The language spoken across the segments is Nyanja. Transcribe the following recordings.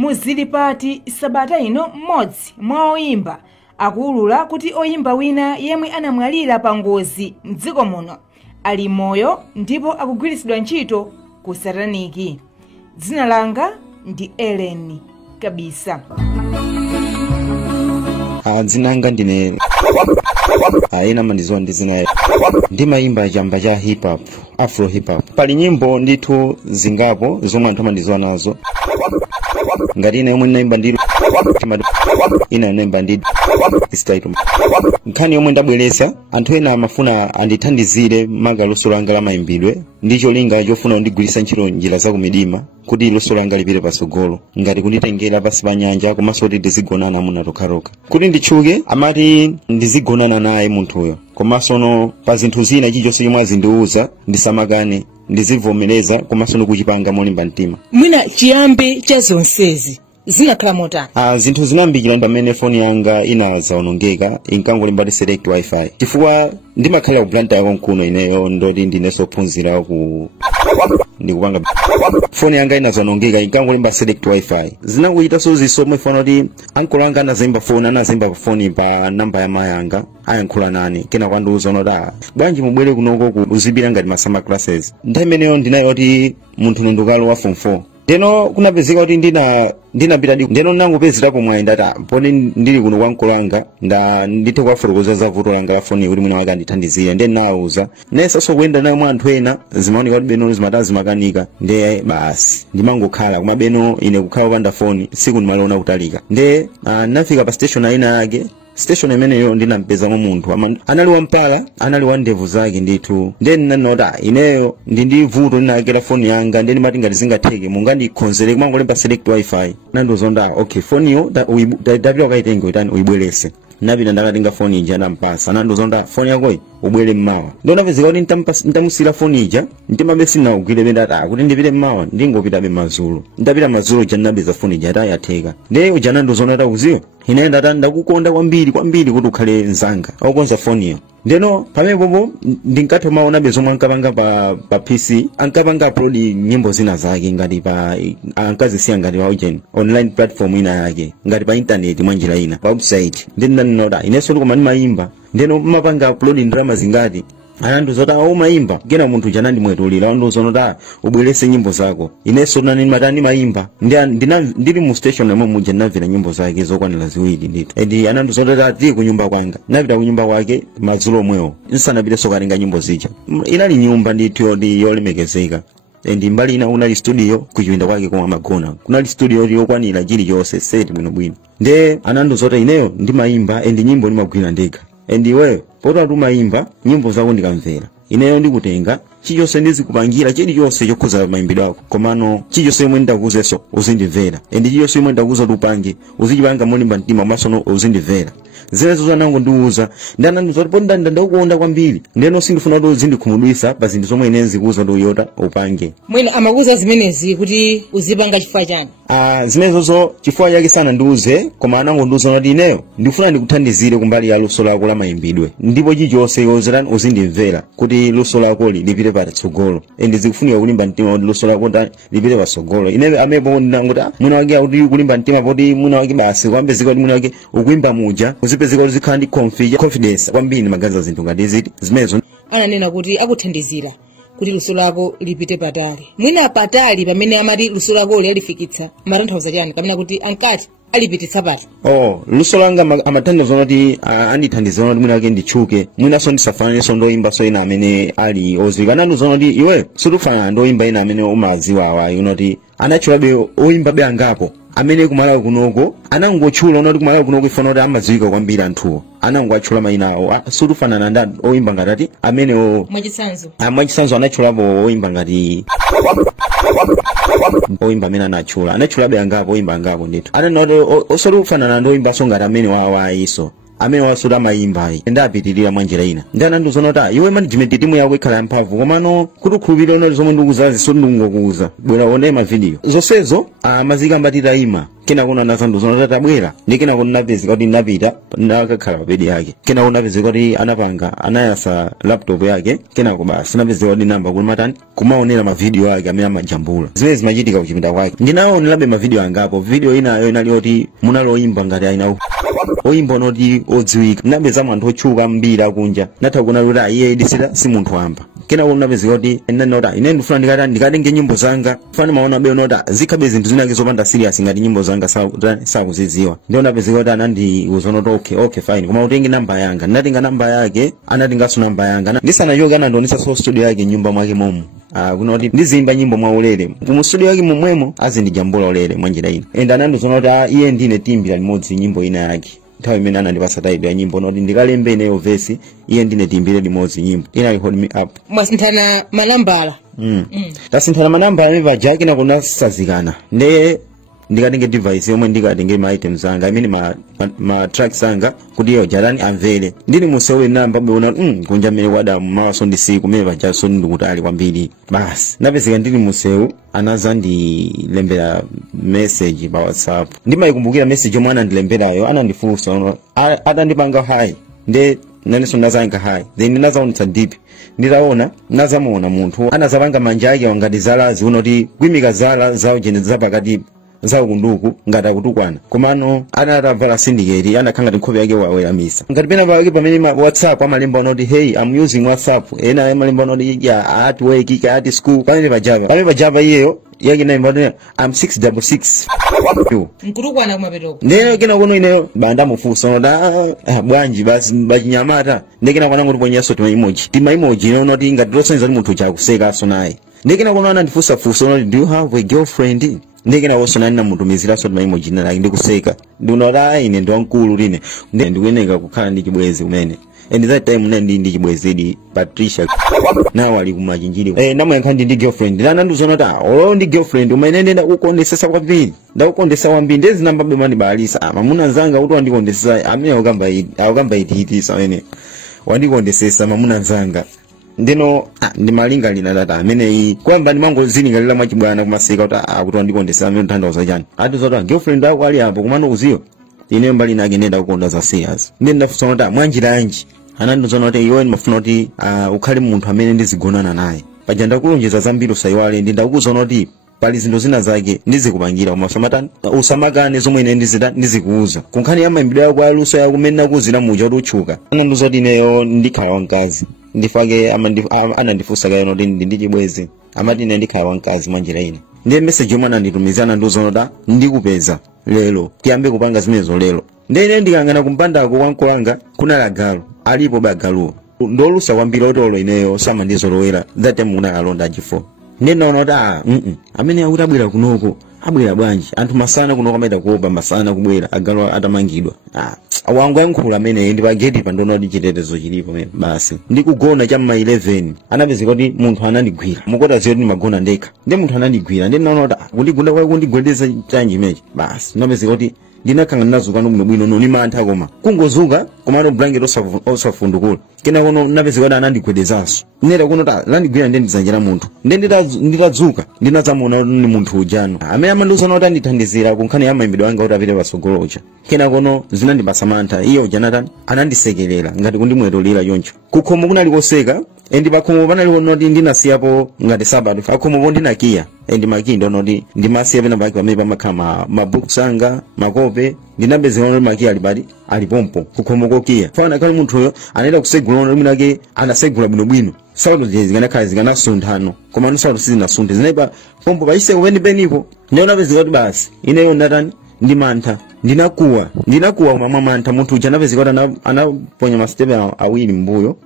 Muzilipati sabata ino mmodzi mwa oyimba akuwulula kuti oyimba wina yemwe anamwalira pa ngozi m'dziko muno ali moyo ndipo akugwiritsidwa ntchito ku Sataniki. Dzina langa ndi Ellen Kabisa. Dzina langa ndine ena mandizowa ndi zina ndimayimba chamba cha hip hop, afro hip hop. Pali nyimbo ndithu zingapo zomwe anthu amandizowa nazo. Ngati ine yomwe ndinaimba ndi ina naimba ndi istaito. Nkhani yomwe ndabweresa anthu ena amafuna andithandizire maga luso langa la mayimbidwe ndicho linga chofuna ndigwiritsa ntchito njira za kumidima kuti luso langa lipite pasogolo ngati kunditengera pasi pa nyanja komanso kuti ndizigonana muna tokharoka kuti nditchuke amati ndizigonana naye munthuyo komanso no pa zinthu zina chilichonse chomwe azindiuza ndisamakane ndizivomereza komanso ndikuchipanga molimba mtima. Mwina chiyambi cha zonsezi zinakhala motani? Zinthu zinambikira pamene foni yanga inazawonongeka inkangolimba ti select wifi chifukwa ndimakhala ku blanta yako nkuno ineyo ndoti ndineso phunzira ku ndikupanga foni yanga inazawonongeka inkangolimba select wifi zinakuita so zisomwe fona kuti ankolo anga anazimba foni pa namba ya mayanga ayankhula nane kena kwandiuza noti bwanji mubwere kunoko uzibira ngati masama classes nthawi imeneyo ndinayo kuti munthu nondukalo wa form 4 Deno kunapezeka kuti ndinapita ndeno nangopezerapo mwayi ndati poti ndili kuno kwa mkolanga ndithe kwafotokoza za vuto langa la foni kuti mwina wake andithandizire ndi nawuza nesaso kuyenda nayo mwa anthu ena zimaoneka kuti beno zimatazi makanika ndi basi ndimangokhala koma beno ine kukhala panda foni siku ndimaliona kutalika ndi nafika pa station ina yake station imeneyo ndinampezamo munthu anali wampala anali wa ndevu zake ndithu then nanota ineyo ndi vuto ndinakera foni yanga ndi ndimati ngati zingatheke mungandikhonzere kumangolemba select wifi nandozonda okay foni yo tapita ukaitenge utani uyibwerese napita ndakatenga foni ija ndampasa nandozonda foni yakoyi ubwere mmawa ndonapezeka kuti ntamusira foni ija ntimabesi naugwire bendata kuti ndipite mmawa ndingopitabe mazulu ndapita mazulu ja ndinapeza foni ija atayatheka ndi uja nandozonda takuziwa inaenda ndakukonda kwambiri kuti ukhale nzanga aukonza foni yo ndeno pamenepopo ndinkatha maona bezomwe ankapanga pa PC ankapanga upload nyimbo zina zake ngati pa ankazisiya ngati pa online platform ina yake ngati pa internet mwa njira ina pa website ndinanota ineso ndikoma ndimayimba ndeno mapanga upload drama zingati anandozota mayimba kena munthu jana ndimwetulira andozonota ubwerese nyimbo zako ineso nani matani mayimba ndili mu station yamwe muja ndinamvera nyimbo zake zokwanira ziwiri ndithu ndi anandozota ati kunyumba kwanga napita kunyumba kwake madzulo omwewo nsanapite sokatenga nyimbo zija inali nyumba ndithu yolemekezeka ndi mbali ina unali studio kuchipinda kwake komwe amagona kunali studio yokwanira chilichonse set bwinobwino nde anandozota ineyo ndimayimba ndi nyimbo ndimagwira ndekha ndiwe pota tumayimba nyimbo zako ndikamvera ineyo ndikutenga chilichonse ndizikupangira chilichonse chokhuza mayimbidwe ako komano chilichonse yomwe ndakuzeso uzindimvera ndi chilichonse yomwe ndakuza tupange uzichipanga molimba mtima masono uzindimvera zinezo zanango ndiuza ndanandiza kuti poti ndakukonda kwambiri ndeno sindifuna kuti uzindikhumudwitsa pa zinthu zomwe ine zikuuza kuti uyota upange mwina amakuza zimenezi kuti uzipanga chifukwa chani zimenezozo chifukwa chake sana ndiuze koma anango ndiuza kuti ineyo ndikufuna ndikuthandizire kumbali ya luso lako la mayimbidwe ndipo chilichonse yozerani uzindimvera kuti luso lako lipite patsogolo ndizikufunika kulimba mtima kuti luso lako lipite patsogolo ine amepo ndinangoti mwina wake kuti kulimba mtima poti mwina wake basi kwambezeka kuti mwina wake ukuimba muja uzipezeka kuti zikhala ndi confidence kwambiri magaza zinthu ngati ziti zimenezo ananena kuti akuthandizira kuti luso lako lipite patali mwina patali pamene amati luso lako lifikitsa matanthauza chani kapena kuti ankati alipititsa pati luso langa amathandiza kuti andithandizira kuti mwina wake nditchuke mwinaso ndisafananenso ndoyimbaso ina amene ali oziwika anandiuza kuti iwe sutifanana ndoyimba ina amene umaziwa awayi unoti anatchulabe oyimbabe angapo amene kumalawi kunoko anangotchula unoti kumalawi kunoko ifana kuti amadziwika kwambiri anthuwo anangotchula mayina awo sutifanana ndi oyimba ngati amene mwachitsanzo anatchulapo oyimba ngati oyimba amene anatchulabe angapo oyimba angapo ndithu ananoti osatifanana ndi oyimbaso ngati amene wawayiso amene wasuti amayimbayi ndapitirira mwa njira ina ndi anandiuza kuti iwe management timu yako ikhala yamphamvu komano kuti ukhulupirire zomwe ndikuuzazi soti ndingokuuza bwera uone mavidiyo zonsezo mazika mbati tayima kena kuna nazanduza notabwera ndi kena kuna napezeka kuti napita nakakhala pabedi yake kena kuna napezeka kuti anapanga anayasa laptop yake kena basi napezeka kuti namba kulimatani kumaonera mavideo yake amene amajambula zimene zimachitika kuchipinda kwake ndinaonerabe mavideo angapo video inayo inali kuti munaloyimba ngati aina oyimba noti odziwika napeza anthu otchuka mbiri akunja natha kuona kuti iye idisira si munthu wamba kena unapezeka kuti nota ine ndifuna ndikatenge nyimbo zanga fana maona be nota zikhabe zinthu zinake zopanda serious ngati nyimbo zanga sakuziziwa ndio unapezeka kuti anandiuza noti okay fine koma utenge namba yanga ndatenga namba yake anatenganso namba yanga ndisanachoka anandionesa so studio yake nyumba mwake momo kunoti ndizimba nyimbo mwa ulere mu studio yake momwemo azindijambula ulere mwanjira ino and anandiuza noti iye ndine timbira limodzi nyimbo ina yake nthawi imene anandipasa title ya nyimbo noti ndikalembe ineyo verse iye ndine timbire limodzi nyimbo inali hold me up mwasinthana manambala tasinthana manambala amene pajake nakunasazikana nde ndikatenge device yomwe ndikatenge ma items anga imene ma tracks anga kuti iyo jarani amvere ndili musewe namba beona kunja mmene kwada mawaso ndisiku kumene pajaso ndikutali kwambiri basi napezeka ndili musewu anaza ndilembera message pa WhatsApp ndimayikumbukira message yomwe anandilemberayo anandifunsa atandipanga hi nde naneso ndazanga hi then ndinazaonetsa deep nditaona nazamuona munthu anazapanga manja ake ngati zalazi unoti kwimika zala zawo jene zapakati zawo kunduku ngati akutukwana komano anatavala syndicate anakhanga nkhope yake waweramisa ngati pena pake pamene WhatsApp amalemba unoti hey I'm using WhatsApp ena amalemba unoti yeah at work at school pamene pajava iyeyo yake naimba I'm 666 nkutukwana kumapetoko ndene kena kuno ineyo banda mufusa nota bwanji basi bachinyamata ndekena kwana kuti ponyaso tima emoji noti ngati losenza munthu chakuseka so naye ndekena kuno anandifusa noti do you have a girlfriend ndekena woso nani namutumizira so tima emoji nalaki ndikuseka ndinota ine ndi wankulu line ndikuyeneka kukhala ndi chibwezi kumene and that time ndi chibwezedi Patricia nawo ali kumachinjiri namuyankha ndi girlfriend nananduzonota ndi girlfriend umayenende ndakukondesesa kwambiri ndezi namba bemani balisa mamuna nzanga kuti wandikondesesa amene akukamba itihitisa amene wandikondesesa mamuna nzanga ndino ndimalingalira data amene iyi kwamba ndimangozilingalira mwachibwana kumaseka kuti wandikondesesa amene nthandauza chani atizota girlfriend ako ali apo kumano kuziyo ine mbali nake nenda kukonda za serious ndafunsa kuti mwanjira yanji anandizona kuti iwe ndimafuna kuti ukhale munthu amene ndizigonana naye paja ndakulonjeza zambiri usaiwale ndakuzona kuti pali zinthu zina zake ndizikupangira koma usamakane zomwe ine ndizikuuza kunkhani ya mayimbidwe yako aluso yako kumene nakuzira muja kuti utchuka anandiuza kuti ineyo ndikhala wamkazi ndifake anandifunsa kayo kuti ndi chibwezi amati ine ndikhala wamkazi mwanjira ine ndiye message yomwe ananditumizira anandiuza kuti ndikupeza lero tiyambe kupanga zimenezo lero ndene ndikangana kumpandako kwankolanga kunali galo alipo bagaluwo ndolusa kwambiri otolo ineyo samandizolowera that time unakalonda achifo ndinaona kuti amene akuti abwera kunoko abwera bwanji anthu masana kunoko amaita kuopa masana kubwera agalo atamangidwa wangu yankhula amene ndi pageti pandoona kuti chitetezo chilipo basi ndikugona cham'ma 11 anapezeka kuti munthu anandigwira mukota ziyo kuti magona ndekha ndi munthu anandigwira ndinaona kuti kundigunda kwake kundigwedeza chanji mechi basi ndinapezeka kuti ndinakhanga ndinazuka bwino noni mantha koma kungozuka komano blanket osafundukula kena kono napezeka kuti anandigwedezanso nera kuno landigwira ndi ndizanjira munthu ndi nditadzuka ndinazamuona ni munthu ujano amene amandiuza kuti andithandizira kunkhani ya mayimbidwe anga kuti apite patsogolo uja kena kono zinandipasa mantha iyo janatani anandisekerera ngati kundimwetolera choncho kukhomo kunali koseka endi pakhomo panali noti ndinasiyapo ngati sabato akhomopo ndinakiya endi makindo noti ndimasiya pena pake pamene pamakhala mabooks anga makope ndinapezeka noti makiya alipompo kukhomo kokiya fana kali munthuyo anaenda kusegula noti mwinake anasegula bwinobwino sauti zikanakhala zikanasunthano koma nsauti sizinasunthe zinaipa pompo paiseko penipenipo ndiyo napezeka kuti basi ineyo natani ndi mantha ndinakuwa mamwa mantha munthu uja anapezeka kuti anaponya masitepe awiri mbuyo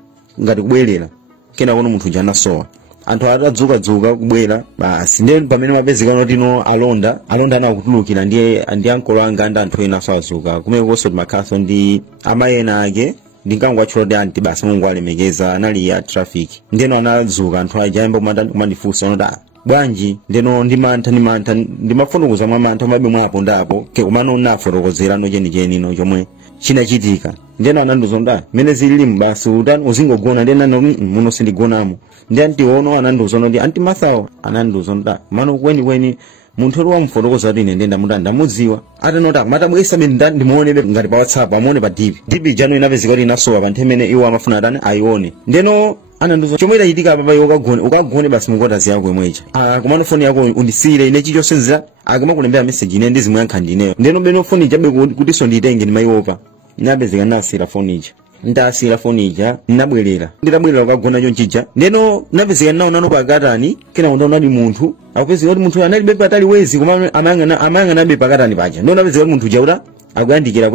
ngati kubwerera kena kono munthu uja anasowa anthu atadzuka kubwera basi ndiye pamene mapezeka kuti no alonda anakutulukira ndiye ankolo anga ndi anthu ena azuka kumene konso timakhaso ndi amayena ake ndinkangwatchula kuti anti basi Mulungu alemekeza anali ya traffic ndeno anazuka anthu aja ayamba kumandifunsa kuti bwanji ndeno ndimantha ndimafotokoza mwa mantha mabe mwapo ndapo kumano nafotokozera no chenicheni no chomwe chinachitika ndeno anandiuza kuti mene zililimu basi utani uzingogona ndeno muno sindigonamo ndi anti ono anandiuza kuti anti Mathawo anandiuza kuti mano kweni munthu oti wamfotokoza kuti ine ndenda muti ndamudziwa atanota matabwesa bene ndimuonebe ngati pa WhatsApp amuone pa DP jano inapezeka kuti inasowa pa nthawi imene iwo amafuna atani ayione ndeno ananduza chomwe itachitika papa iwo ukagone basi mungotazi yako imwecha kumano foni yako undisiyire ine chichosenzera akamakulembera message ine ndizimuyankha ndineyo ndeno beno foni chabe kutiso nditenge ndimayiopa inapezeka nasira foni ija ndasira foni ija ndabwerera ukagona chonchija ndeno napezeka nawo nano pakatani kena undaona ndi munthu akupezeka kuti munthu analibe patali wezi koma amayang'anabe pakatani paja ndeno napezeka kuti munthu jauta akuyandikira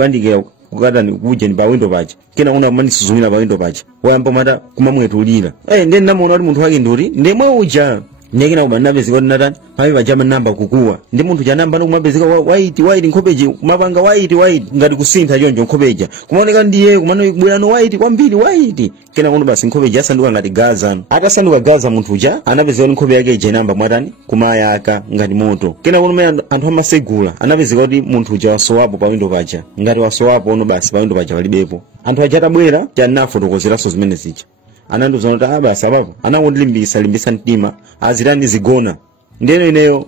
kukatani kuja ni pa window paja kena una manisuzumira pa window paja wayamba mata kumamwetulira ndeni namuona kuti munthu wake nduri ndemwe uja ndekena kuba napezeka kuti natani pamene pajama namba kukuwa ndi munthu chanamba nokumapezeka white nkhopeji kumapanga white ngati kusintha chonjo nkhopeja kumaoneka ndiye kumano bwerano white kwambiri white kena kuno basi nkhopeji asanduka ngati gaza atasanduka gaza munthu uja anapezeka kuti nkhope yake ije namba mwatani kumayaka ngati moto kena kuno mene anthu amasegula anapezeka kuti munthu uja wasowapo pa window paja ngati wasowapo ono basi pa window paja palibepo anthu aja atabwera tanafotokozeraso zimene zija ananduza kuti abasa apapo anangondilimbisa mtima azitandi zigona ndeno ineyo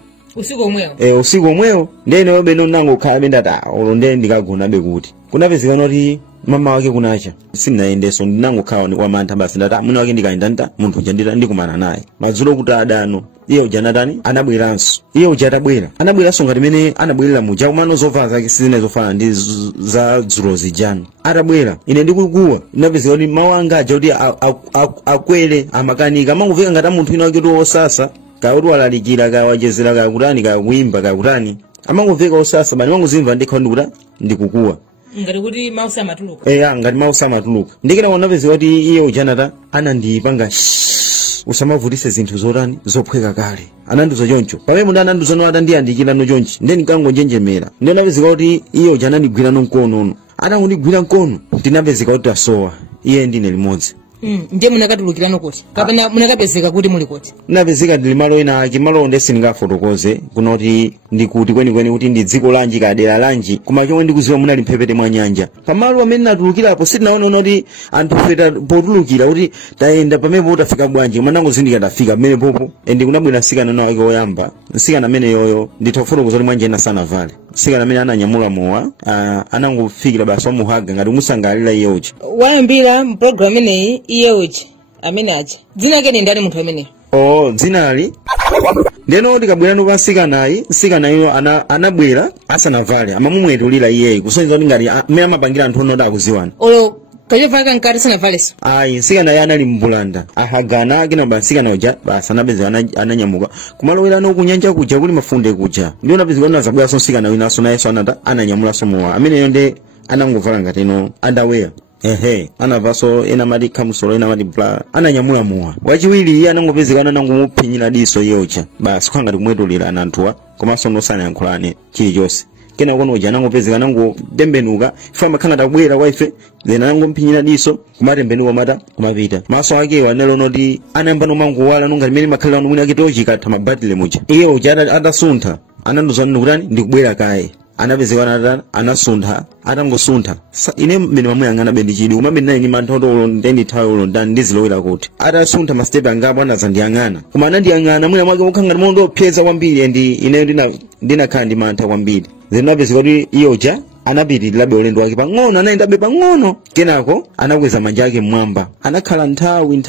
usiku omwewo ndeno beno nango khala bendata olonde ndikagona be kuti kunapezeka kuti mama wake kunacha sinayendeso ndinango khala wamantha basi ndata mwina wake ndikaenda nta munthu uja ndikumana naye madzulo kuti adano iye uja natani anabweranso iye uja atabwera anabweranso ngati mene anabwerera muja kumano zovala zake sizine zofana ndi za dzulo zijano atabwera ine ndikukuwa inapezeka kuti mawu anga aja kuti akwere amakanika amanguveka ngati munthu ina wake osasa kakuti walalikira kawachezera kakutani kakuimba kakutani amanguveka osasa bani manguzimva ndikha ndikuta ndikukuwa ngati kuti mausa amatuluka ngati mausa amatuluka ndikena kunapezeka kuti iye ujanata anandipanga usamavutise zinthu zotani zophweka kale ananduza choncho pamene munthu ananduza no atandiyandikira no chonchi ndeni kangonjenjemera ndinapezeka kuti iye uja anandigwira no mkono atangondigwira mkono ndinapezeka kuti asowa iye ndine limodzi ndiye munakatulukirano kuti kapena munakapezeka kuti muli kuti napezeka ndili malo ena ake malo ndesi ndingafotokoze kunoti ndikuti kwenikweni kuti ndi dziko lanji kadera lanji koma chomwe ndikuziwa munali mphepete mwa nyanja pamalo amene natulukirapo sitinaona kuti anthu feta potulukira kuti tayenda pamene potafika bwanji koma nangozindikira tafika pamene popo ndikunabwera nsikana nawo ake oyamba nsikana amene yoyo nditofotokoza kuti mwanje ena sanavale nsikana amene ananyamula mowa anangofikira basi wamuhaga ngati umusangalira iye uja wayambira program ineyi iye uja amene aja dzina lake ndi ndani munthu ameneyo dzinali ndeno tikabwera kwa nsikanayo anabwera asanavale amamumwetulira iyeyi kusonyeza kuti ngati amene amapangira anthu onoti akuziwana olo kachovala nkati sanavaleso nsikanayo anali mbulanda ahagana kenaba nsikana uja basi anapezeka ananyamuka kumalowera kunyanja kuja kuli mafunde kuja ndiyo napezeka kuti azabweranso nsikana winaso nayenso ananyamulaso mowa ameneyo nde anangovala ngati ino underwear anavaso ena mati kamusolo ena mati bla ananyamula mowa wachiwiri iye anangopezeka anangomuphinyira diso yocha basi kwa ngati kumwetulira anthuwa komanso nosanayankhulane chilichonse kena kono uja anangopezeka anangotembenuka ife amakhala tabwera kwa ife then anangomuphinyira diso kumatembenuka mata kumapita maso akewo anelo noti anayamba nomangowala nongati mene makhalira mwina ake tochikatha mabatile muja iye uja atasuntha ananduza nokutani ndikubwera kaye anapezeka anasuntha atangosuntha ine mmene mamuyang'ana bendichidi kumamene nayi ni manthoto ulo ndendithawe ulo ndani ndizilowera kuti atasuntha mastepe angapo anazandiyang'ana koma anandiyang'ana mwina mwake mukhangati mondo opyeza kwambiri endi ineyo ndinakhala ndi mantha kwambiri then napezeka kuti iye uja anapitirirabe ulendo wake pang'ono anayendabe pang'ono kenako anakweza manja ake mmwamba anakhala nthawi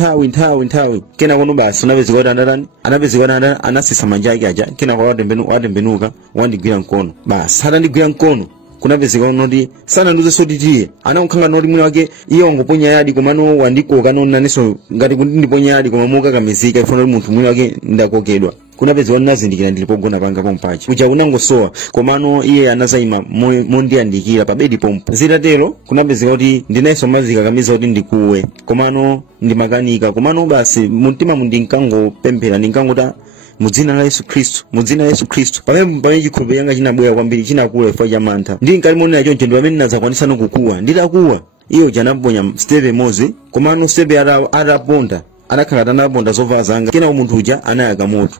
kenako no basi anapezeka kuti anapezeka anasisa manja ake aja kenako watembenuka wandigwira mkono basi atandigwira mkono kunapezeka kuti sananduze tiye anakukhanga noti mwina wake iye wangoponya yadi komano wandikoka nonaniso ngati kuti ndiponya yadi koma mukakamizika ifuna kuti munthu mwina wake ndakokedwa kunapezeka nazindikira ndilipogona panga pompachi kuja kunangosowa komano iye anazayima mondiyandikira pa bedi pompo zitatero kunapezeka kuti ndinaiso mazikakamiza kuti ndikuwe komano ndimakanika komano basi mumtima mundinkangopemphera ndinkangota mudzina la Yesu Kristu pamene chikhulupiriro changa chinabwera kwambiri chinakula chifukwa cha mantha ndinkalimonera choncho ndi pamene ndazakwanisa nokukuwa nditakuwa iyo janaponya stepe mozi komano stepe ataponda anakhala tanaponda zovala zanga kena munthu uja anayaka moto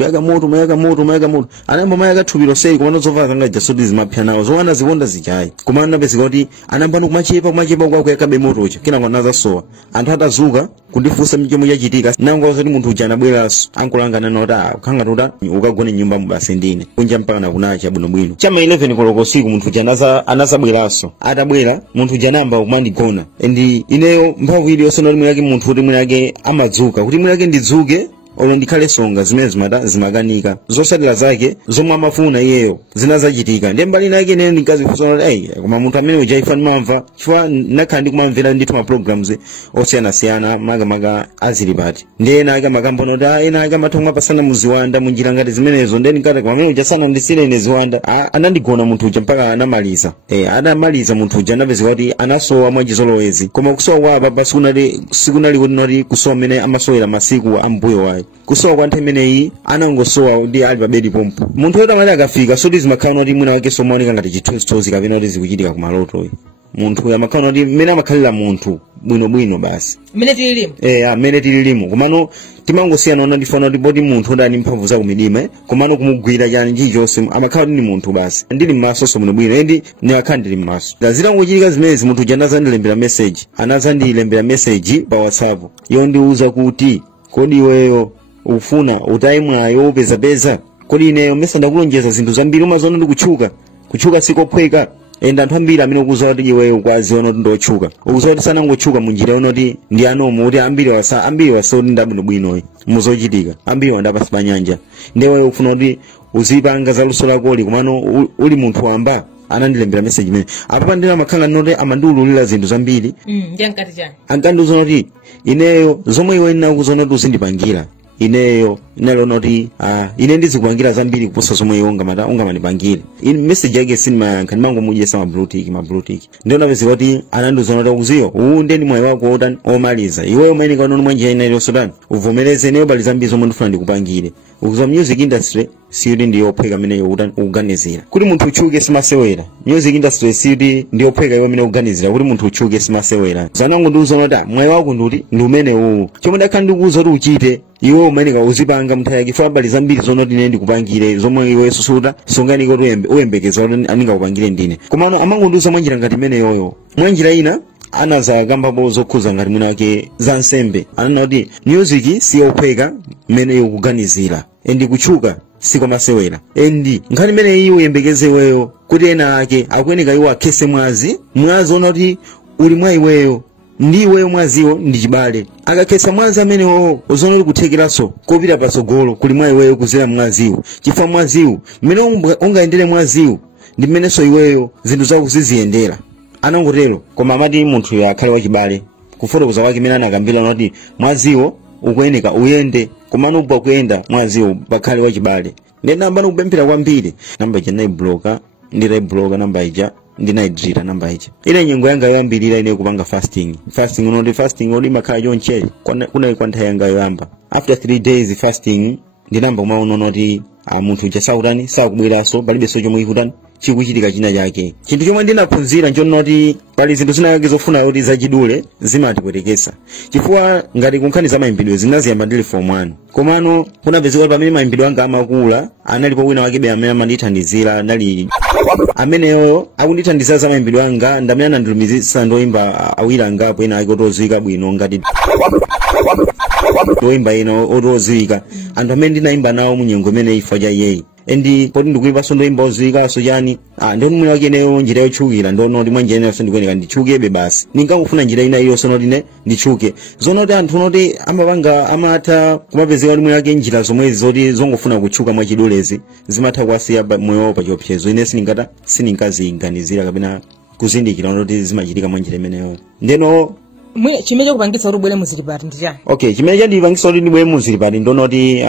kuyaka moto anamba mayaka thupiro sei komano zovala zanga jasoti zimapya nawo zowana zikonda zichayi komano napezeka kuti anamba kumachepa kwa kuyaka be motocha kina kwanaza sowa anthu atazuka kundifunsa michemo yachitika nango zoti munthu uja anabweranso ankulangana noti kukhanga tota ukagone nyumba mubasi ndine kunja mpaka nakunacha bwinobwino chama 11 koloko siku munthu uja anazabweranso atabwera munthu uja namba kumandigona and ineyo mphamvu iliyonse noti mwinake munthu kuti mwinake amadzuka kuti mwinake ndidzuke olo ndikhale songa zimene zimakanika zosalira zake zomwe amafuna iyeyo zinazachitika ndiye mbali nake nene ndinkazifunsa kuti koma munthu amene uja ifa ndimamva chifukwa ndinakhala ndikumamvera ndithu ma programs osiyanasiyana makamaka azilipati ndiye ena ake makambona kuti ena ake amathomwe apasana muziwanda munjira ngati zimenezo ndiye ndinkati koma amene uja sanandisire ine ziwanda anandigona munthu uja mpaka anamaliza adamaliza munthu uja anapezeka kuti anasowa mwachizolowezi koma kusowa kwa apa sikunali kuti noti kusowa mmene amasowera masiku ambuyo wayo kusowa kwa nthawi imeneyi anangosowa ndi ali pa bedi pompo munthu yoti amati akafika soti zimakhala noti mwina wake somaoneka ngati chithunzithunzi kapena kuti zikuchitika kumalotoyi munthu amakhala noti mmene amakhalira munthu bwinobwino basi mmene tililimu mmene tililimu komano timangosiyana ona ndifana kuti poti munthu odani mphamvu za kumidima komano kumugwira chani chilichonse amakhala kuti ni munthu basi ndili m'masonso bwinobwino endi ndinakhala ndili m'maso zitangochitika zimenezi munthu uja anazandilembera message pa WhatsApp iyo ndiuza kuti kodi iweyo ufuna utayi mwayo upezapeza kodi ineyo mesa ndakulonjeza zinthu zambiri umaziona ndi kutchuka sikophweka enda anthu ambiri amene ukuzowa kuti iweyo ukwaziona kuti ndotchuka ukuzowa kuti sanangotchuka munjira unoti ndi anomo kuti ambiri wasa kuti ndabwinobwinoyi muzochitika ambiri wandapasi pa nyanja ndiweyo ufuna kuti uzipanga za luso lakoli komano uli munthu wamba anandilembera message imene apa ndina makhala noti amandiululira zinthu zambiri ndiyankati chani ankandiuza kuti ineyo zomwe iwe ndinakuzoona kuti uzindipangira ineyo inalo noti ine ndizikupangira zambiri kuposa zomwe iwe ungamandipangire message yake sinimayankha ndimangomujesa ma blue tick ndio napezeka kuti anandiuza kuti uziyo uwu ndeni mwayi wako omaliza iweyo umayeneka unoni mwanjira inayo sodani uvomereze ineyo bali zambiri zomwe ndifuna ndikupangire ukuza music industry siyudi ndiyophweka amene ukuganizira kuti munthu uchuke simasewera music industry siyudi ndiyophweka iwe amene ukuganizira kuti munthu uchuke simasewera zanango ndiuza kuti mwayi wako ndi umene uwu chomwe ndakhala ndikuuza kuti uchite iwe umayeneka uzipanga mnthawi yake fa bali zambiri zonoti ine ndikupangire zomwe iwe susuta songaniko uyembekeza kuti andingakupangire ndine komano amangondiuza mwanjira ngati imeneyoyo mwanjira ina anazakambapo zokhuza ngati mwina wake za nsembe anena kuti music siyophweka mmene ukuganizira endi kutchuka sikomasewera endi nkhani imene iwe uyembekeze iweyo kuti ena ake akuyeneka iwo akhese mwazi ona kuti uli mwa iweyo ndi iweyo mwaziwo ndi chibale akakhesa mwazi amenewo uzona kuti kuthekeranso kopita patsogolo kuli mwa iweyo kuzera mwaziwo chifukwa mwaziwo mmene ungayendere mwaziwo ndi mmenenso iweyo zinthu zako ziziyendera anangotero koma amati munthu akhale wachibale kufotokoza kwake imene anakambira noti mwaziwo ukuyeneka uyende komano ubwa kuyenda mwaziwo pakhale wachibale ndi namba nikupemphera kwambiri namba ija naibloka nditaibloka namba ija ndinayidzira namba ija ile nyengo yanga yoyambirira ine kupanga fasting unoti fasting odi makhala chonche kunali kwa nthawi yanga yoyamba after 3 days fasting ndinamba kumaona noti munthu uja sakubweranso palibenso chomwe ikutani chikuchitika china chake chinthu chomwe ndinaphunzira nchonoti pali zinthu zinayake zofuna kuti zachidule zimatipwetekesa chifukwa ngati kunkhani za mayimbidwe zinaziyamba ndili form 1 komano kunapezeka kuti pamene mayimbidwe anga amakula analipo wina wakebe amene amandithandizira anali ameneyo akundithandizira za mayimbidwe anga ndamene anandilumizisa ndoyimba awiri angapo ena ake otoziwika bwino ngati ndoyimba ena otoziwika anthu amene ndinayimba nawo munyengo imene ifa cha iyeyi endi poti ndikuimbaso ndoyimba oziwikaso chani ndioni mwina wake ineyo njira yotchukira ndonoti mwa njira inayonso ndikuyeneka ndichukebe basi ndinkangofuna njira ina iliyonso noti ine ndichuke zonoti anthu noti amapanga amatha kumapezeka kuti mwina wake njira zomwezi zoti zongofuna kutchuka mwachidulezi zimatha kuwasiya moyo wawo pachiopsezo ine sininkaziganizira kapena kuzindikira noti zimachitika mwa njira imeneyo ndeno chimene chakupangitsa kuti ubwere muzilipati ndi chani okay chimene chandipangitsa kuti ndibwere muzilipati ndonoti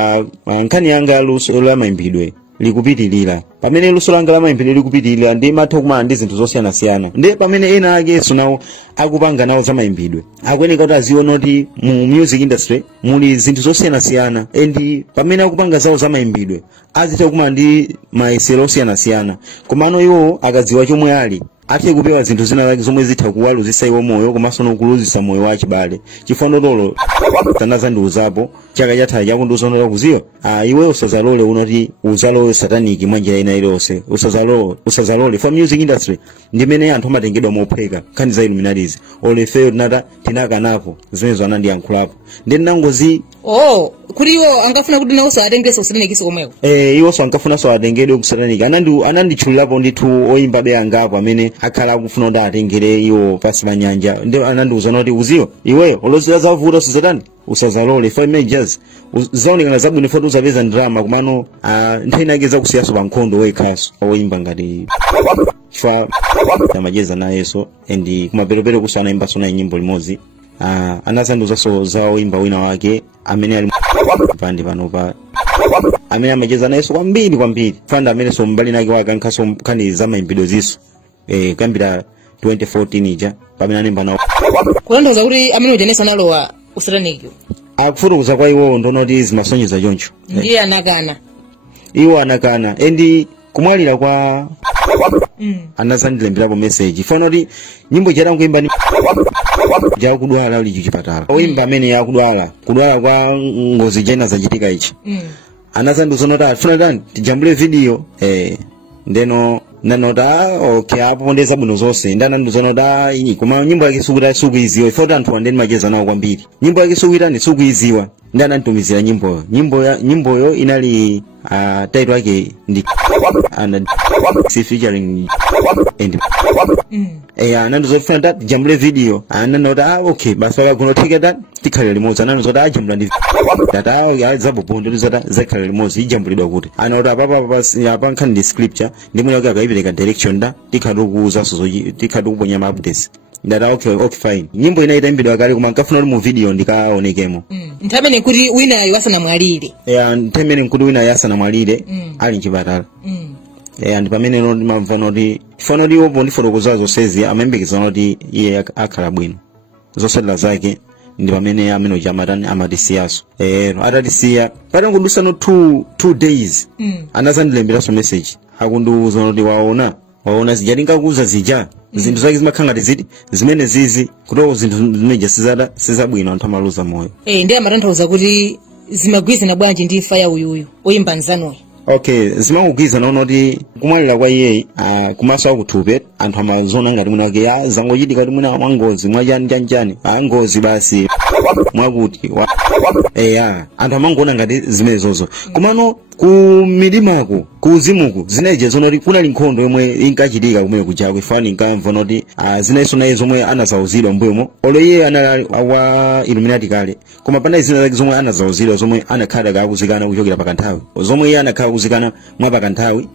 nkhani yanga luso la mayimbidwe likupitilira pamene luso langa la mayimbidwe likupitilira ndimatha kumana ndi zinthu zosiyanasiyana ndi pamene ena akenso nawo akupanga nawo za mayimbidwe akuyeneka kuti aziona kuti mu music industry muli zinthu zosiyanasiyana endi pamene akupanga zawo za mayimbidwe azitha kumana ndi mayesero osiyanasiyana komano iwo akadziwa chomwe ali athe kupewa zinthu zina zake zomwe zitha kuwaluzisa iwo moyo komanso nokuluzisa moyo wa chibale chifondotolo tanazandiuzapo chaka chatha chakundiuza noti kuziyo iwe usazalole unoti uzalowe sataniki mwa njira ina iliyonse usazalole for music industry ndimene anthu amatengedwa mophweka nkhani za Illuminati olefeyo tinata tinakanapo zimenezo anandiyankhulapo ndeni nangozi kuti iwo angafuna kuti nawo saatengese kusataniki komweko iwo so ankafuna so atengedwe kusataniki ananditchulirapo ndithu oyimba be angapo amene akhala akufuna kuti atengere iwo pasi pa nyanja ndi anandiuza noti uziyo iweyo olozera zavuta sizatani usazalole for majors zaonekana zabwino foti uzapeza ndrama kumano nthawi nake zakusiyaso pa nkhondo wekhaso oyimba ngati chifukwa amacheza nayeso and kumaperopero kuso anayimbaso naye nyimbo limodzi anazandiuzaso za oyimba wina wake amene ali pandi panopa amene amacheza nayeso kwambiri fanda amene so mbali nake wake ankhaso nkhani za mayimbidwe ziso kuyambira 2014 ija pamene anemba nawo kulandoza kuti amene ujanesa nalowa usataniki akufutukuza kwa iwo ndonoti zimasonyeza choncho ndiye anakana iwo anakana and kumwalira kwa anazandilemberapo message fana kuti nyimbo chatangoimba ni jakudwala uli chipatala oyimba amene yakudwala kwa ngozi jena zachitika ichi anazandiuza noti afuna tani tijambule video ndeno nanota okay apo pondeza bwino zonse ndanandiuza noti ini koma nyimbo yake sukuiziwa ifoti anthu andeni macheza nawo kwambiri nyimbo yake sukuitani sukuiziwa ndananditumizira nyimboyo inali title yake ndi featuring and anandizofuna that jambule video ananota okay basi kunotheka that tikhalira limodzi anandizota ajambula ndi that zabobondo zakhalira limodzi ijambulidwa kuti anota apa nkhani ndi scripture ndimwe yake akaipereka direction da tikhadukuzaso tikhadukuponya ma updates ndata okay fine nyimbo ina itaimbidwa kale koma nkafuna kuti mu video ndikaonekemo ntamene kuti winayo asanamwalire ntamene kuti winayo asanamwalire ali mchipatala and pamene noti mamva noti fano ndi opo ndifotokoza zonsezi amayembekeza noti iye akhala bwino zosatira zake ndi pamene amene uchamatani amatisiyaso atatisiya patangodusa no 2 days anazandilemberaso message akundiuza noti waona zija ndinkakuuza zija zinthu zake zimakhala ngati ziti zimene zizi kutoko zinthu zimeja sizabwino anthu amaluza moyo ndi amatanthauza kuti zimagwirizana bwanji ndi imfa ya uyuyu oyimba nzanuyo okay zimakugwiza noti kumwalira kwa iye kumaso akuthupe anthu amazona ngati mwina wake zangochitika kuti mwina mwangozi mwachanchani ngozi basi mwakuti anthu amangoona ngati zimenezozo komano ku midimako ku uzimuku zineje zonoti kunali nkhondo yomwe inkachitika kumene kuchako ifani inkamva noti zinaiso naye zomwe anazauzidwa mbuyomo olo iye anali wa Illuminati kale koma panali zina zake zomwe anazauzidwa zomwe anakhala kakuzikana kuchokera pakanthawi zomwe iye anakhala kuzikana mwa pakanthawi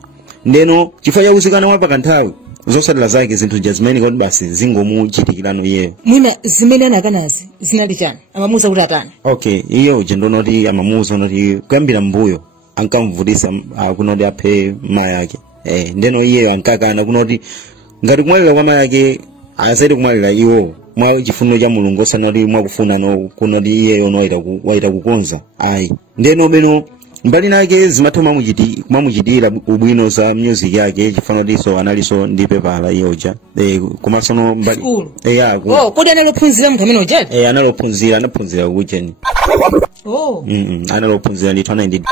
ndeno chifukwa chakuzikana mwa pakanthawi zosatira zake zinthu jazimene kuti basi zingomuchitikirano iyeyo mwina zimene anakanazi zinali chani amamuuza kuti atani okay iyo jendonoti amamuuza noti kuyambira mbuyo ankamvutisa kunoti aphe mayi ake ndeno iyeyo ankakana kunoti ngati kumwalira kwa mayi ake asati kumwalira iwo mwa chifuniro cha Mulungu osanati mwakufuna kunoti iyeyo waita kukonza ayi ndeno beno mbali nake zimathoma kumamuchitira ubwino za music yake chifano diso analiso ndi pepala iyoja komanso no mbali kodi analophunzira mnthu amene ujati anaphunzira kucheni analophunzira ndithu anaindi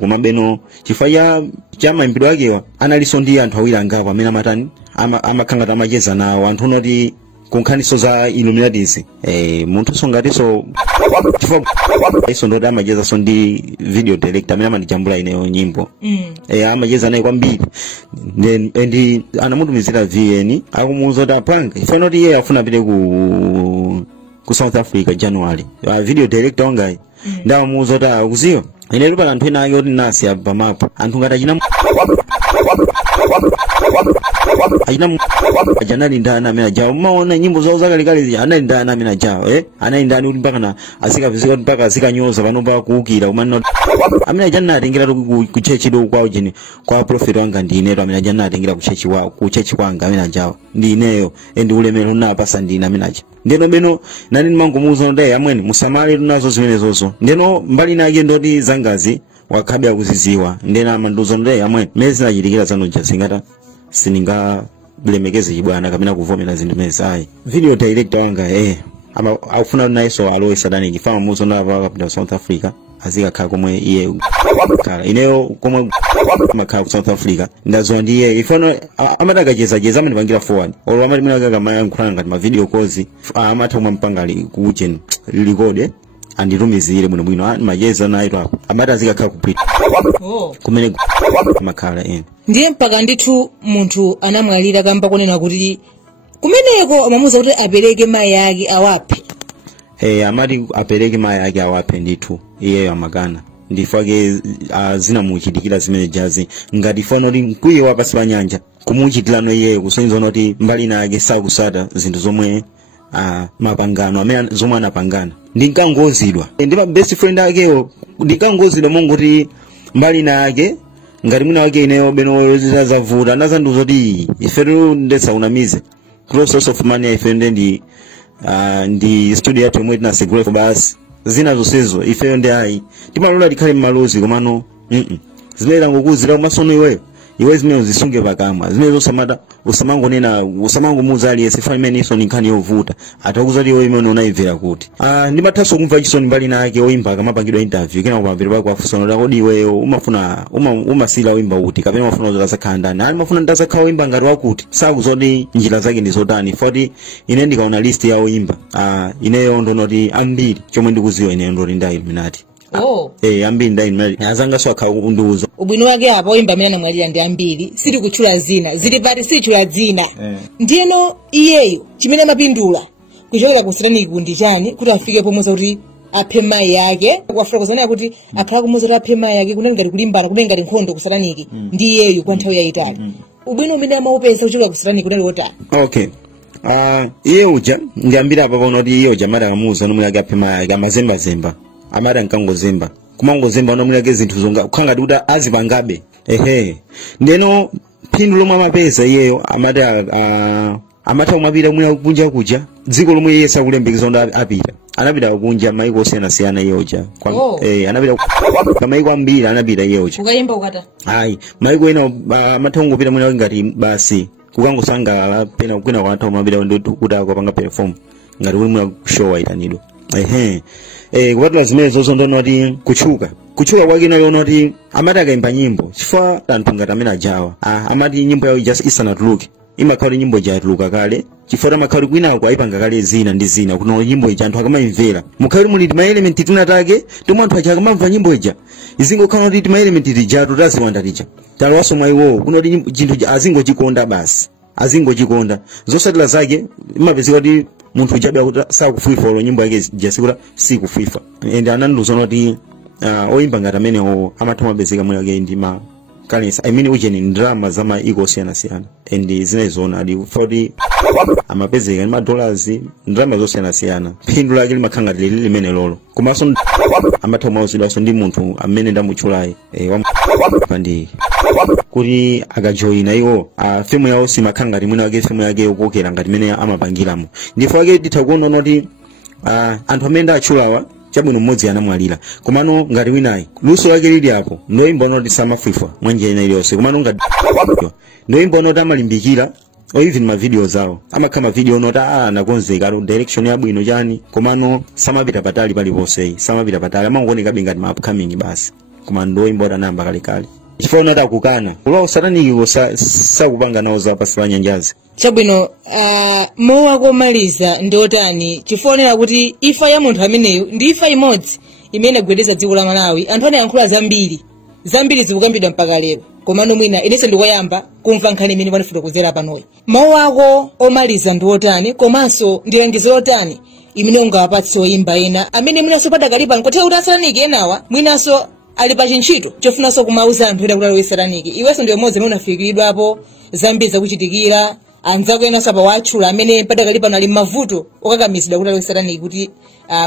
koma beno chifukwa cha mayimbidwe akewa analiso ndi anthu awiri angapo amene amatani amakhanga amacheza nawo anthu unoti kunkhaniso za Illuminati munthu songatiso iso ndoti amacheza so ndi video director amene amandijambula ineyo nyimbo amacheza naye kwambiri ndi anamutumizira VN akumuuza kuti apanga ifana kuti iye afuna apite ku South Africa January video director wangayi ndamuuza kuti akuziyo ine pala anthu ena ake kuti nasi pa map anthu ngati ajanali ndana amene ajawo maona nyimbo zawo zakalekale anali ndana amene ajawo anali ndani kuti mpaka na asikavizika kuti mpaka asikanyoza panopa kuukira kumana amene ajana atengera ku chechi do kwawo jeni kwa prophet wanga ndi ineyo amene ajana atengera ku chechi kwanga amene ajawo ndi ineyo ndi ulemero unapasa ndi ine amene aja ndeno beno nani mangomuuza ndi amweni musamale tunazo zimenezozo ndeno mbali nake ndoti zangazi wakhabe akuziziwa ndena amanduzo ndi amweni mezi nachitikira zanu jasingata sininga lemekeze chibwana kapena kuvomera zinthu zimenezi. Video director wanga akufuna naiso alowe Satanic ifama muzo ndava kapita South Africa azikakhala komwe iye khala ineyo komwe makhala ku South Africa ndazowa ndiye ifano amatagacheza amene pangira forward olo amati mwina kama nkhulanga ngati ma video calls amatha kumwe mpangali kuchen record anditumizire bwino majeza naito apo amati azikakhala kupita kumene makhala ndiye mpaka ndithu munthu anamwalira kamba kunena kuti kumeneko amamuza kuti apereke mai yake awaphe. Amati apereke mai yake awaphe ndithu iyeyo amakana ndifake zinamuchitikira zimene jazi ngati fano li mkwiye wapasi pa nyanja kumuchitirano iyeyo kusonyeza kuti mbali nake sakusata zinthu zomwe mapangano amene zomwe anapangana ndinkangozidwa ndi ma best friend akeyo ndinkangozidwa mongoti mbali nake ngati mwina wake ineyo beno zavuta nazanduza kuti ifetu ndesaunamize close source of money ife ndi studio yathu yomwe tinasegula basi zina zonsezo ifeyo ndi ayi timalola tikhale mmalozi komano zimene ngokuzira umasono iwe zimene uzisunge pakamwa zimene zosamata usamangonena usamangomuza aliyense fa imene iso nkhani yovuta atakuza iwe imene unaimvera kuti ndimathaso kumva chisoni mbali nake oyimba akamapangidwa interview kena kupamvera pako afusa noti kodi iweyo umasila oyimba kuti kapena umafuna zokasakhala ndani ali mafuna ndazakhala oyimba ngati wakuti sakuzoti njira zake ndi zotani foti ine ndikaona list ya oyimba ineyo ndonoti ambiri chomwe ndikuziwa ineyo ndoti ndi Illuminati. Ambiri ndi Illuminati azanga so akhala kundiuza ubwino wake apo oyimba amene anamwalira ndi ambiri sili kuchula zina zili pati sili chula zina ndiyeno iyeyo chimene amapindula kuchokera ku Satanic ndi chani kuti afike pomwe kuti aphe mai yake wafuna kuzana kuti akhala kumuza kuti aphe mai yake kunali ngati kulimbana kunali ngati nkhondo ku Satanic ndi iyeyo kwa nthawi yayitali ubwino umene amaupeza kuchokera ku Satanic kunali wotani. Iye uja ndiambira apa pano kuti iye uja mara akamuza nomwe yake aphe mai yake amazembazemba amati ankangozemba kumangozemba nomwe yake zinthu zonga kukhanga kuti azipangabe ndeno phindu lomwe amapeza iyeyo amati amati umapita mwe kunja kuja dziko lomwe iye sakulembekeza ndo apita anapita kunja maiko osiyana iyoja anapita maiko ambiri anapita iyoja ukayimba ukata maiko ena amatha kungopita mwe ngati basi kukangosangalala pena kwina kwa anthu amapita kuti akapanga perform ngati uli mwe show aitanidwa kupatula zimene zozo ndonoti kuchuka kwake nayo noti amati akaimba nyimbo chifukwa anthu ngati amene ajawa amati nyimbo yawo just isanatuluke imakhala nyimbo jatuluka kale chifukwa amakhala kwina kwa ipanga kale zina ndi zina kuno nyimbo ija anthu akamaimvera mukhali muli ma element tunatake tomwe anthu acha akamamva nyimbo ija izingokhala kuti ma element tijatu taziwanda tija talwaso maiwo kuno chinthu azingochikonda basi azingochikonda zosatira zake imapezeka kuti munthu ujabe kuti sakufuifa lo nyimbo yake jasikuta sikufuifa and ananduza kuti oyimba ngati amenewo amatha mapezeka mwe yake ndi ma currency ujeni ndrama zama iko siyana and zinaizona adi 40 amapezeka ni $, ndrama zosiyana phindu lake limakhanga limene lolo komanso amatha mauzidwa so ndi munthu amene ndamutchulayi pandi kuti akajoyina iwo femu yawo simakhanga limene wake femu yake yokokera ngati mene amapangiramo ndifo wake titakuona kuti anthu amene ndatchulawa chabwino mmodzi anamwalira komano ngati winayi luso lake lili apo ndoyimba noti samafuifa mwenje ina iliyonse komano ngati ndoyimba noti amalimbikira even ma video zawo amakhala video noti nakonzeka direction yabwino chani komano samapita patali paliponse samapita patali amangoonekabe ngati ma upcoming basi koma ndoyimba namba kalekale chifukwa noti akukana kulowa Satanic sakupanga nawo zapasi pa nyanjazi chabwino mowa komaliza ndotani chifonera kuti ifa ya munthu ameneyo ndi ifa imodzi imene gwedeza dziko la Malawi anthu anayankhula zambiri zikukambidwa mpaka lero komano mwina inese ndikoyamba kumva nkhani imene panafuna kuzera panoyi mawu ako omaliza ndiotani komanso ndilangizo yotani imene ungawapatse oyimba ena amene mwinaso padakalipa nkothera kuti Satanic enawa mwinaso ali pa chintchito chofunanso kumauza anthu ena kuti alowe Satanic iwenso ndiye mmodzi amene unafikiridwapo zambiri zakuchitikira anzako ena sapa watchula amene padakali pano ali mavuto okakamizidwa kuti alowe Satanic kuti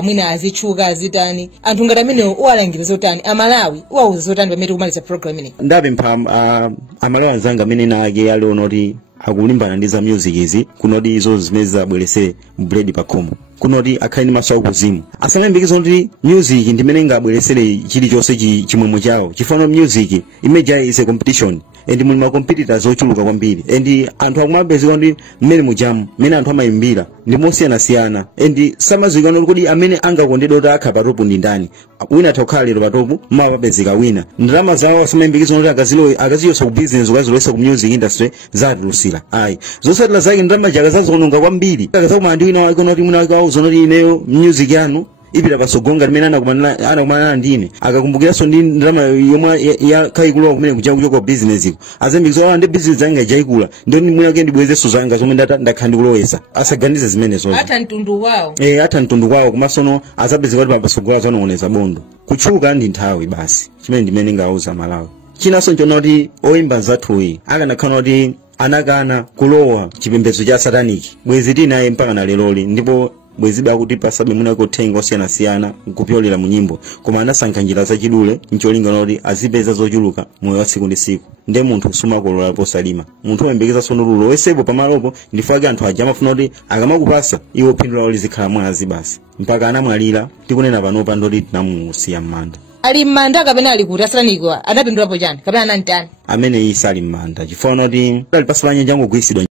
mwina azitchuka azitani anthu ngati amenewo uwalangiza zotani amalawi uwauza zotani pamene tikumaliza program ineyi ndapempha amalawi anzanga amene nake aliona kuti akulimbana ndi za music izi kunoti izo zimene zabwerese bread pa khomo kunoti akhale ndi maso akuzimu asanayembekezo kuti music ndimene ingabweresere chilichonse chimwemwe chawo chifano music imeja is a competition and muli ma competitors ochuluka kwambiri and anthu akumapezeka ndi mmene mujamu mmene anthu amayimbira ndi mosiyanasiyana and samazikana kuti amene angakondedwa kuti akha patopu ndi ndani wina atakhala lero patopu mapapezeka wina ndalama zawo asamayembekezo kuti akaziyosa ku business ukazilowesa ku music industry zatulutsira ayi zosatira zake ndalama jaka zazikononga kwambiri akazakumana ndi wina wake unoti mwina wake wauza kuti ineyo music yanu ipita pasogonga limene anakumana ndine akakumbukiranso ndi ndalama yomwe yakhaikulowa kumene kuchako business iko azembekezo ndi business yanga ijaikula ndiyo mwina wake ndibwezeso zanga zomwe ndakhala ndikulowesa asaganize zimenezo ata mtundu wawo ata mtundu wawo komanso azapezeka kuti papasogola zanaoneza bondo kutchuka ndi nthawi basi chimene ndimene ngauza Malawi chinanso nchona kuti oyimba zathuyi akanakhala kuti anakana kulowa chipembedzo cha sataniki bwezi tinaye mpaka na leloli ndipo bwezi bakuti pasabe mwina kuthenga osiyanasiyana kupyolera mu nyimbo koma anasankha njira zachidule ncholinga kuti azipeza zochuluka moyo wa tsiku ndi tsiku nde munthu sumakolola posalima munthu oyembekeza sonululo wesepo pamalopo ndifake anthu aja amafuna kuti akamakupasa iwo phindu lawo lizikhala mwazi basi mpaka anamwalira tikunena panopa ndoti tinamusiya m'manda ali m'manda kapena ali kuti asatanikwa adapindulapo chani kapena anantani amene isa ali m'manda chifukwa kuti ali pasi pa nyanja angogwisidwa